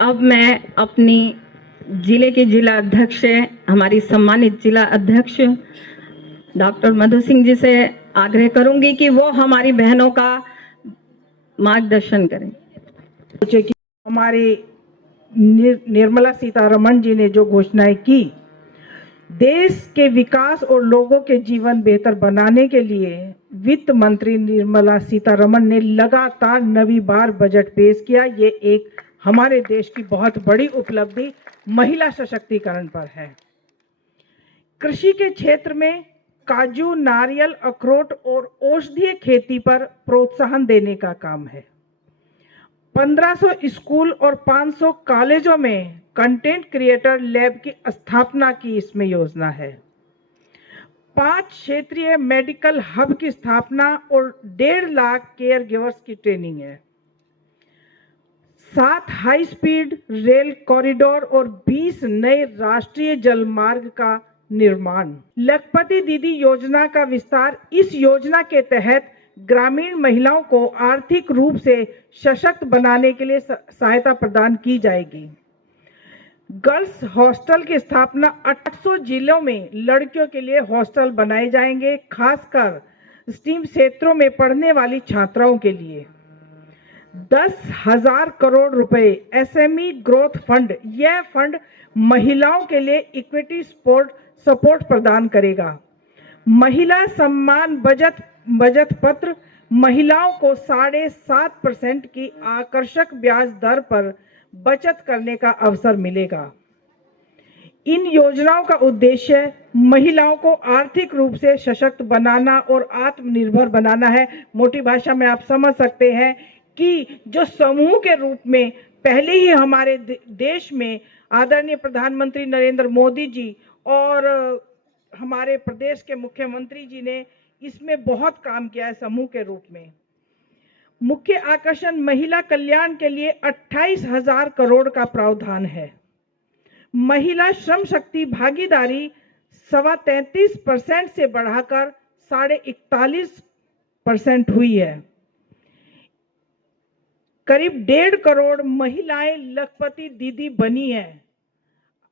अब मैं अपनी जिले के जिला अध्यक्ष से हमारी सम्मानित जिला अध्यक्ष डॉक्टर मधु सिंह जी से आग्रह करूंगी कि वो हमारी बहनों का मार्गदर्शन करें। कि हमारी निर्मला सीतारमण जी ने जो घोषणाएं की, देश के विकास और लोगों के जीवन बेहतर बनाने के लिए वित्त मंत्री निर्मला सीतारमण ने लगातार 9वीं बार बजट पेश किया। ये एक हमारे देश की बहुत बड़ी उपलब्धि महिला सशक्तिकरण पर है। कृषि के क्षेत्र में काजू, नारियल, अखरोट और औषधीय खेती पर प्रोत्साहन देने का काम है। 1500 स्कूल और 500 कॉलेजों में कंटेंट क्रिएटर लैब की स्थापना की इसमें योजना है। 5 क्षेत्रीय मेडिकल हब की स्थापना और 1.5 लाख केयर गिवर्स की ट्रेनिंग है। 7 हाई स्पीड रेल कॉरिडोर और 20 नए राष्ट्रीय जल मार्ग का निर्माण। लखपति दीदी योजना का विस्तार। इस योजना के तहत ग्रामीण महिलाओं को आर्थिक रूप से सशक्त बनाने के लिए सहायता प्रदान की जाएगी। गर्ल्स हॉस्टल की स्थापना। 800 जिलों में लड़कियों के लिए हॉस्टल बनाए जाएंगे, खासकर स्टीम क्षेत्रों में पढ़ने वाली छात्राओं के लिए। 10,000 करोड़ रुपए एसएमई ग्रोथ फंड। यह फंड महिलाओं के लिए इक्विटी सपोर्ट प्रदान करेगा। महिला सम्मान बचत पत्र। महिलाओं को 7.5% की आकर्षक ब्याज दर पर बचत करने का अवसर मिलेगा। इन योजनाओं का उद्देश्य महिलाओं को आर्थिक रूप से सशक्त बनाना और आत्मनिर्भर बनाना है। मोटी भाषा में आप समझ सकते हैं कि जो समूह के रूप में पहले ही हमारे देश में आदरणीय प्रधानमंत्री नरेंद्र मोदी जी और हमारे प्रदेश के मुख्यमंत्री जी ने इसमें बहुत काम किया है समूह के रूप में। मुख्य आकर्षण महिला कल्याण के लिए 28,000 करोड़ का प्रावधान है। महिला श्रम शक्ति भागीदारी 33.25% से बढ़ाकर 41.5% हुई है। करीब 1.5 करोड़ महिलाएं लखपति दीदी बनी है।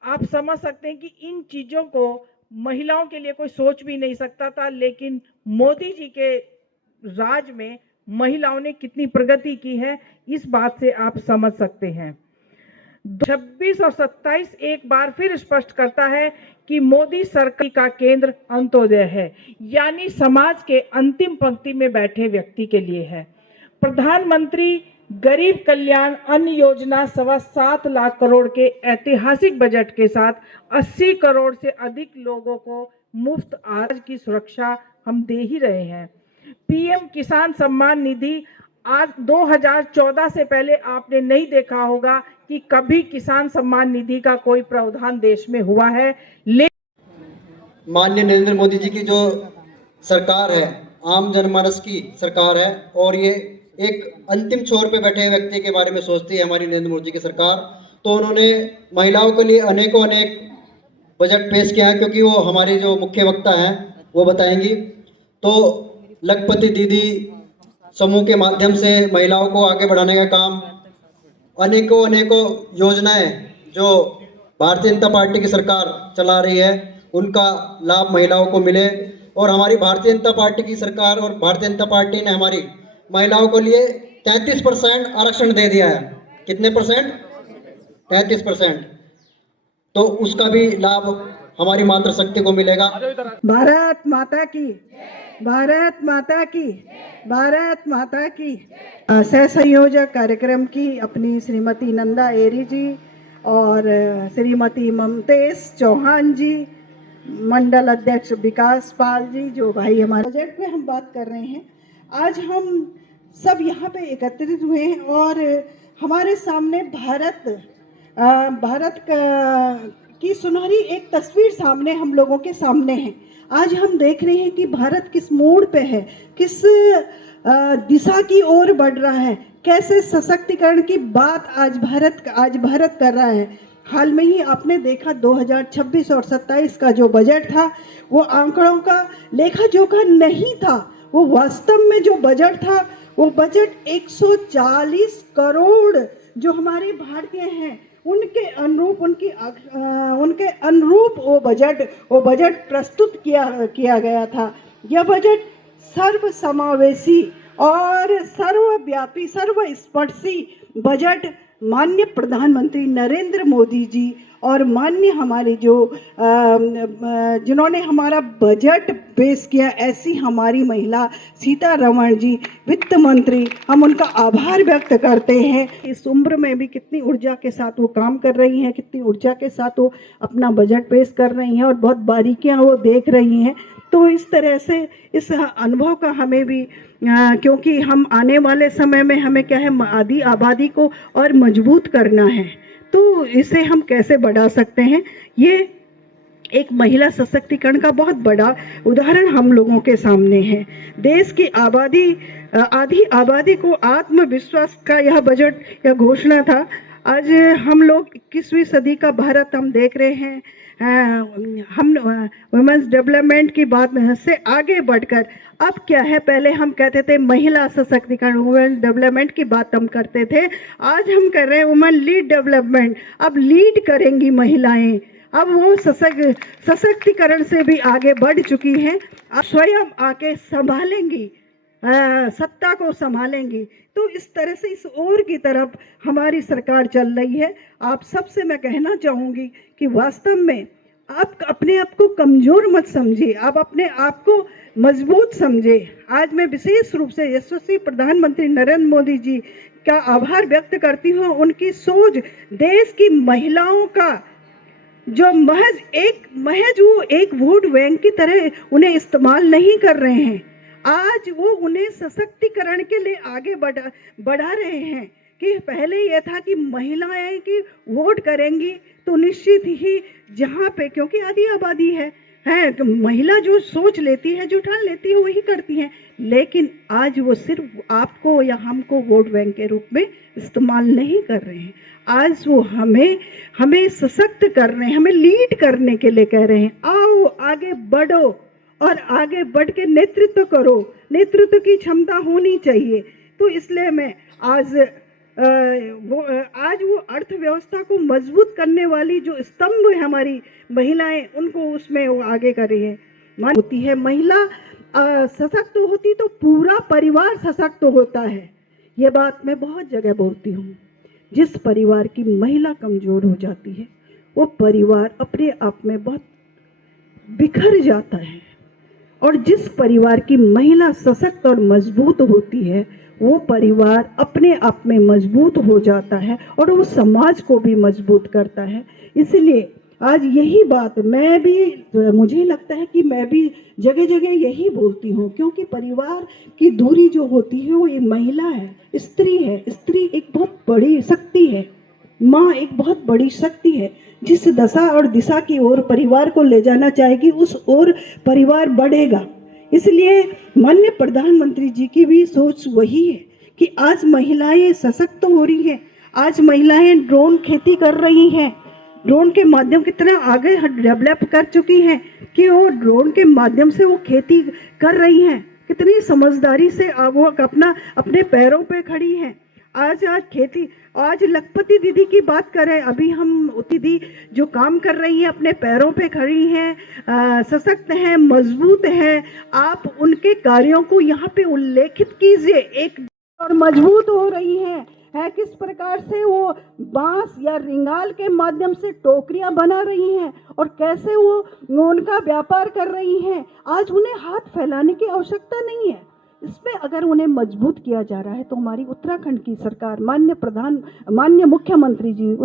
आप समझ सकते हैं कि इन चीजों को महिलाओं के लिए कोई सोच भी नहीं सकता था, लेकिन मोदी जी के राज में महिलाओं ने कितनी प्रगति की है, इस बात से आप समझ सकते हैं। 26 और 27 एक बार फिर स्पष्ट करता है कि मोदी सरकार का केंद्र अंत्योदय है, यानी समाज के अंतिम पंक्ति में बैठे व्यक्ति के लिए है। प्रधानमंत्री गरीब कल्याण अन्न योजना 7.25 लाख करोड़ के ऐतिहासिक बजट के साथ 80 करोड़ से अधिक लोगों को मुफ्त अनाज की सुरक्षा हम दे ही रहे हैं। पीएम किसान सम्मान निधि। आज 2014 से पहले आपने नहीं देखा होगा कि कभी किसान सम्मान निधि का कोई प्रावधान देश में हुआ है। माननीय नरेंद्र मोदी जी की जो सरकार है, आम जनमानस की सरकार है और ये एक अंतिम छोर पे बैठे व्यक्ति के बारे में सोचती है हमारी नरेंद्र मोदी की सरकार। तो उन्होंने महिलाओं के लिए अनेकों अनेक बजट पेश किया है, क्योंकि वो हमारे जो मुख्य वक्ता हैं वो बताएंगी। तो लखपति दीदी समूह के माध्यम से महिलाओं को आगे बढ़ाने का काम, अनेकों योजनाएं जो भारतीय जनता पार्टी की सरकार चला रही है उनका लाभ महिलाओं को मिले। और हमारी भारतीय जनता पार्टी की सरकार और भारतीय जनता पार्टी ने हमारी महिलाओं को लिए 33% आरक्षण दे दिया है। कितने परसेंट? 33%। तो उसका भी लाभ हमारी मातृशक्ति को मिलेगा। भारत माता की, भारत माता की, भारत माता की। सह संयोजक कार्यक्रम की अपनी श्रीमती नंदा एरी जी और श्रीमती ममतेश चौहान जी, मंडल अध्यक्ष विकास पाल जी, जो भाई हमारे बजट में हम बात कर रहे हैं। आज हम सब यहाँ पे एकत्रित हुए हैं और हमारे सामने भारत की सुनहरी एक तस्वीर सामने हम लोगों के सामने है। आज हम देख रहे हैं कि भारत किस मोड़ पे है, किस दिशा की ओर बढ़ रहा है, कैसे सशक्तिकरण की बात आज भारत कर रहा है। हाल में ही आपने देखा 2026 और 27 का जो बजट था वो आंकड़ों का लेखा जोखा नहीं था, वो वास्तव में जो बजट था वो बजट 140 करोड़ जो हमारे भारतीय हैं उनके अनुरूप वो बजट प्रस्तुत किया गया था। यह बजट सर्व समावेशी और सर्वव्यापी सर्वस्पर्शी बजट माननीय प्रधानमंत्री नरेंद्र मोदी जी और माननीय हमारे जिन्होंने हमारा बजट पेश किया, ऐसी हमारी महिला सीतारमण जी वित्त मंत्री, हम उनका आभार व्यक्त करते हैं। इस उम्र में भी कितनी ऊर्जा के साथ वो काम कर रही हैं, कितनी ऊर्जा के साथ वो अपना बजट पेश कर रही हैं और बहुत बारीकियां वो देख रही हैं। तो इस तरह से इस अनुभव का हमें भी क्योंकि हम आने वाले समय में हमें क्या है, आदि आबादी को और मजबूत करना है, तो इसे हम कैसे बढ़ा सकते हैं। ये एक महिला सशक्तिकरण का बहुत बड़ा उदाहरण हम लोगों के सामने है। देश की आधी आबादी को आत्मविश्वास का यह बजट, यह घोषणा था। आज हम लोग 21वीं सदी का भारत हम देख रहे हैं। हम वुमेन्स डेवलपमेंट की बात से आगे बढ़कर अब क्या है, पहले हम कहते थे महिला सशक्तिकरण, वुमेन डेवलपमेंट की बात हम करते थे। आज हम कर रहे हैं वुमेन लीड डेवलपमेंट। अब लीड करेंगी महिलाएं, अब वो सशक्तिकरण से भी आगे बढ़ चुकी हैं। अब स्वयं आके संभालेंगी, सत्ता को संभालेंगी। तो इस तरह से इस ओर की तरफ हमारी सरकार चल रही है। आप सबसे मैं कहना चाहूँगी कि वास्तव में आप अपने आप को कमज़ोर मत समझिए, आप अपने आप को मजबूत समझे। आज मैं विशेष रूप से यशस्वी प्रधानमंत्री नरेंद्र मोदी जी का आभार व्यक्त करती हूँ। उनकी सोच देश की महिलाओं का जो महज वो एक वोट बैंक की तरह उन्हें इस्तेमाल नहीं कर रहे हैं, आज वो उन्हें सशक्तिकरण के लिए आगे बढ़ा रहे हैं। कि पहले यह था कि महिलाएं की वोट करेंगी तो निश्चित ही जहाँ पे, क्योंकि आधी आबादी है तो महिला जो सोच लेती है, जो ठान लेती है, वही करती हैं। लेकिन आज वो सिर्फ आपको या हमको वोट बैंक के रूप में इस्तेमाल नहीं कर रहे हैं। आज वो हमें सशक्त कर रहे हैं, हमें लीड करने के लिए कह रहे हैं, आओ आगे बढ़ो और आगे बढ़ के नेतृत्व करो। नेतृत्व की क्षमता होनी चाहिए। तो इसलिए मैं आज वो अर्थव्यवस्था को मजबूत करने वाली जो स्तंभ है हमारी महिलाएं, उनको उसमें वो आगे कर रही है। होती है महिला सशक्त होती तो पूरा परिवार सशक्त होता है। ये बात मैं बहुत जगह बोलती हूँ। जिस परिवार की महिला कमजोर हो जाती है वो परिवार अपने आप में बहुत बिखर जाता है, और जिस परिवार की महिला सशक्त और मजबूत होती है वो परिवार अपने आप में मजबूत हो जाता है और वो समाज को भी मजबूत करता है। इसलिए आज यही बात मुझे लगता है कि मैं भी जगह जगह यही बोलती हूँ, क्योंकि परिवार की दूरी जो होती है वो ये महिला है, स्त्री है। स्त्री एक बहुत बड़ी शक्ति है, माँ एक बहुत बड़ी शक्ति है। जिस दशा और दिशा की ओर परिवार को ले जाना चाहेगी उस ओर परिवार बढ़ेगा। इसलिए माननीय प्रधानमंत्री जी की भी सोच वही है कि आज महिलाएं सशक्त हो रही हैं। आज महिलाएं ड्रोन खेती कर रही हैं, ड्रोन के माध्यम कितना आगे डेवलप कर चुकी हैं कि वो ड्रोन के माध्यम से वो खेती कर रही हैं। कितनी समझदारी से वो अपने पैरों पे खड़ी हैं। आज लखपति दीदी की बात करें, अभी हम दीदी जो काम कर रही हैं, अपने पैरों पे खड़ी हैं, सशक्त हैं, मजबूत हैं। आप उनके कार्यों को यहाँ पे उल्लेखित कीजिए। एक और मजबूत हो रही हैं है किस प्रकार से वो बांस या रिंगाल के माध्यम से टोकरियां बना रही हैं और कैसे वो उनका व्यापार कर रही हैं। आज उन्हें हाथ फैलाने की आवश्यकता नहीं है। इसमें अगर उन्हें मजबूत किया जा रहा है तो हमारी उत्तराखंड की सरकार, माननीय मुख्यमंत्री जी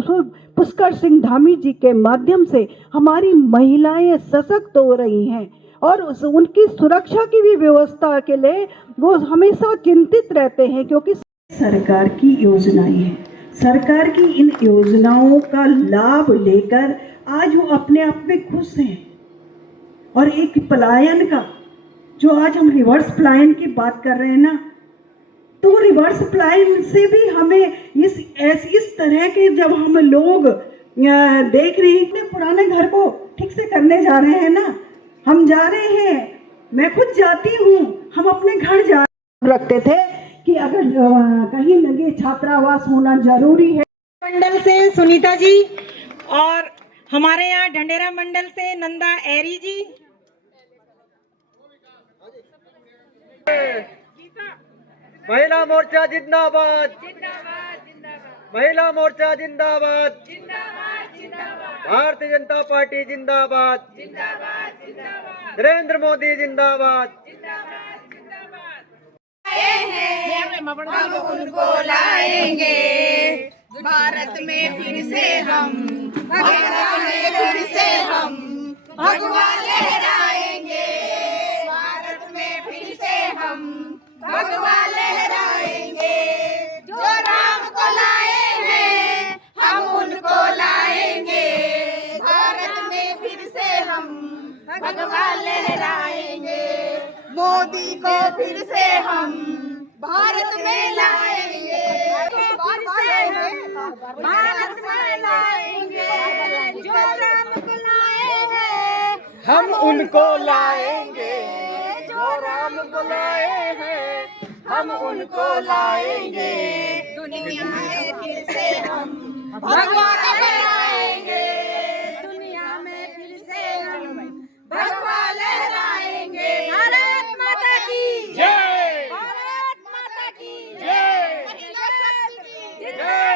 पुष्कर सिंह धामी जी के माध्यम से हमारी महिलाएं सशक्त हो रही हैं और उनकी सुरक्षा की भी व्यवस्था के लिए वो हमेशा चिंतित रहते हैं, क्योंकि सरकार की योजनाएं हैं। सरकार की इन योजनाओं का लाभ लेकर आज वो अपने आप में खुश हैं। और एक पलायन का जो आज हम रिवर्स पलायन की बात कर रहे हैं ना, तो रिवर्स पलायन से भी हमें इस तरह के जब हम लोग देख रहे हैं, अपने पुराने घर को ठीक से करने जा रहे हैं ना, हम जा रहे हैं, मैं खुद जाती हूँ, हम अपने घर रखते थे कि अगर कहीं न कहीं छात्रावास होना जरूरी है। मंडल से सुनीता जी और हमारे यहाँ ढंडेरा मंडल से नंदा एरी जी। महिला मोर्चा जिंदाबाद, महिला मोर्चा जिंदाबाद, भारतीय जनता पार्टी जिंदाबाद, नरेंद्र मोदी जिंदाबाद। हम उनको लाएंगे भारत में फिर से हम, भारत में फिर से हम भगवा लहराएंगे, भारत में फिर से हम भगवा लहराएंगे। जो राम को लाए हैं हम उनको लाएंगे, भारत में फिर से हम भगवा लहराएंगे। मोदी को फिर से हम भारत में लाएंगे, फिर से हम भारत में लाएंगे। जो राम को लाए हैं हम उनको लाएंगे, जो राम को लाए हैं हम उनको लाएंगे। दुनिया में फिर से हम भगवा लहराएंगे, दुनिया में फिर से हम भगवा लहराएंगे। भारत माता की जय, भारत माता की जय, महिला शक्ति की जय।